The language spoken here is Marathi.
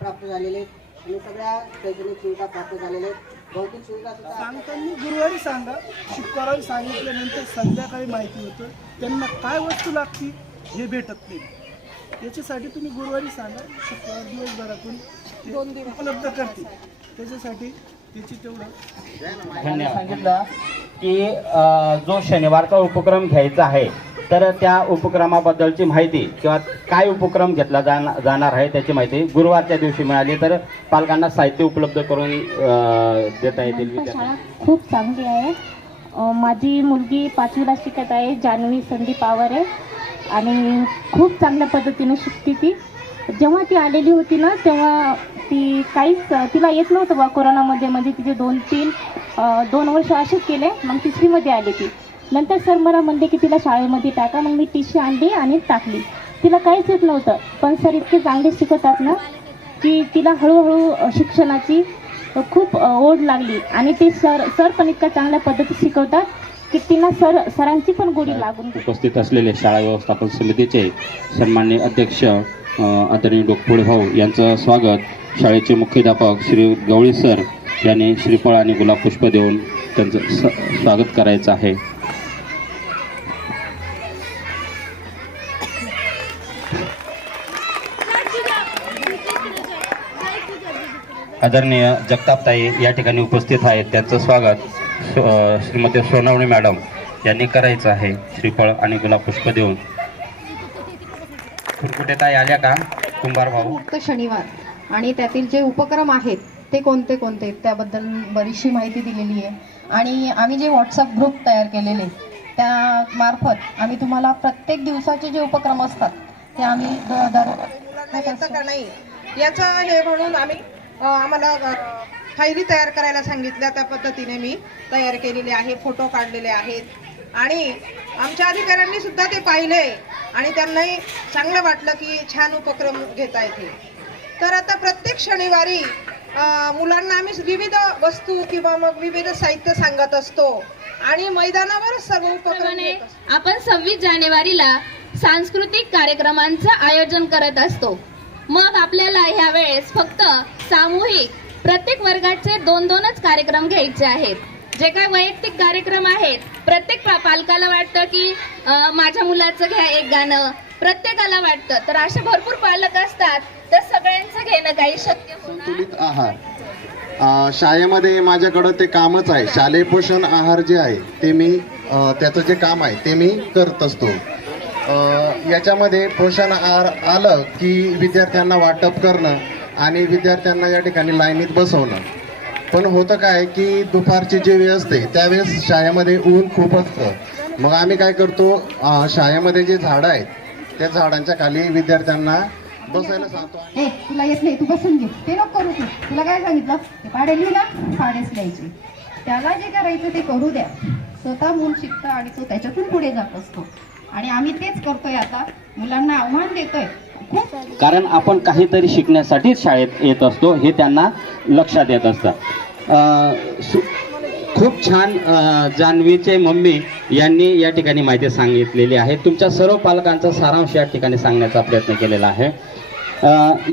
प्राप्त झालेले आहेत आणि सगळ्या शैक्षणिक सुविधा प्राप्त झालेल्या आहेत. भौतिक सुविधा सुद्धा सांगताना गुरुवारी सांगा, शुक्रवारी सांगितल्यानंतर संध्याकाळी माहिती होतं त्यांना काय वस्तू लागते हे भेटत नाही. त्याच्यासाठी तुम्ही गुरुवारी सांगा, शुक्रवार दिवसभरातून 2 दिवस उपलब्ध करतील. त्याच्यासाठी त्याची तेवढं धन्यवाद. सांगितलं की जो शनिवारचा उपक्रम घ्यायचा आहे तर त्या उपक्रमाबद्दलची माहिती किंवा काय उपक्रम घेतला जाणार आहे त्याची माहिती गुरुवारच्या दिवशी मिळाली तर पालकांना साहित्य उपलब्ध करून देता येतील. शाळा खूप चांगली आहे. माझी मुलगी 5वीला शिकत आहे, जान्हवी संदीप आवारे, आणि खूप चांगल्या पद्धतीने शिकते ती. जेव्हा ती आलेली होती ना तेव्हा ती काहीच तिला येत नव्हतं बा कोरोनामध्ये, म्हणजे तिचे 2 वर्ष असेच केले. मग 3रीमध्ये आली ती. नंतर सर मला म्हणले की तिला शाळेमध्ये टाका. मग मी टीसी आणली आणि टाकली. तिला काहीच येत नव्हतं, पण सर इतके चांगले शिकवतात ना की तिला हळूहळू शिक्षणाची खूप ओढ लागली. आणि ते सर पण इतक्या चांगल्या पद्धतीत शिकवतात की तिला सरांची पण गोडी लागून. उपस्थित असलेले शाळा व्यवस्थापन समितीचे सन्माननीय अध्यक्ष आदरणीय डोकफोडे भाऊ यांचं स्वागत. शाळेचे मुख्याध्यापक श्री गवळी सर यांनी श्रीफळ आणि गुलाब पुष्प देऊन त्यांचं स्वागत करायचं आहे. आदरणीय जगतापताई या ठिकाणी उपस्थित आहेत, त्यांचं स्वागत श्रीमती सोनवणे मॅडम यांनी करायचं आहे श्रीफळ आणि गुलाब पुष्प देऊन. कुठे ताई आल्या का? कुंभार भाऊ. मुक्त शनिवार आणि त्यातील जे उपक्रम आहेत ते कोणते कोणते त्याबद्दल बरीचशी माहिती दिलेली आहे. आणि आम्ही जे व्हॉट्सअप ग्रुप तयार केलेले त्या मार्फत आम्ही तुम्हाला प्रत्येक दिवसाचे जे उपक्रम असतात ते आम्ही नाही याचं हे म्हणून आम्हाला फायली तयार करायला सांगितल्या. त्या पद्धतीने मी तयार केलेले आहे, फोटो काढलेले आहेत आणि आमच्या अधिकाऱ्यांनी सुद्धा ते पाहिले आणि त्यांनाही चांगलं वाटलं की छान उपक्रम घेता येते. तर आता प्रत्येक शनिवारी मुलांना आम्ही विविध वस्तू किंवा मग विविध साहित्य सांगत असतो आणि मैदानावर सर्व उपक्रम आपण 26 जानेवारीला सांस्कृतिक कार्यक्रमांचं आयोजन करत असतो. मग आपल्याला ह्या वेळेस फक्त सामूहिक प्रत्येक वर्गाचे 2-2च कार्यक्रम घ्यायचे आहेत. जे काय वैयक्तिक कार्यक्रम आहेत प्रत्येक पालकाला वाटतं की माझ्या मुलाचं घ्या एक गाणं, प्रत्येकाला वाटतं. तर असे भरपूर पालक असतात तर सगळ्यांचं घेणं काही शक्य होणार. संतुलित आहार शाळेमध्ये माझ्याकडं ते कामच आहे. शालेय पोषण आहार जे आहे ते मी त्याचं जे काम आहे ते मी करत असतो. याच्यामध्ये पोषण आहार आलं की विद्यार्थ्यांना वाटप करणं आणि विद्यार्थ्यांना या ठिकाणी लाईनीत बसवणं. पण होतं काय की दुपारची जी वेळ असते त्यावेळेस शाळेमध्ये ऊन खूप असतं. मग आम्ही काय करतो, शाळेमध्ये जे झाडं आहेत त्या झाडांच्या खाली विद्यार्थ्यांना बसायला सांगतो. तुला येत नाही, तू बसून घे, ते नको करू. तुला काय सांगितलं, ते पाडे लिहिला, पाडेच लिहायचे. त्याला जे करायचं ते करू द्या. स्वतः मूल शिकतं आणि तो त्याच्यातून पुढे जात असतो. आणि आम्ही तेच करतोय. आता मुलांना आव्हान देतोय खूप, कारण आपण काहीतरी शिकण्यासाठीच शाळेत येत असतो हे त्यांना लक्षात येत असतं. खूप छान जान्हवीचे मम्मी यांनी या ठिकाणी माहिती सांगितलेली आहे. तुमच्या सर्व पालकांचा सारांश या ठिकाणी सांगण्याचा प्रयत्न केलेला आहे.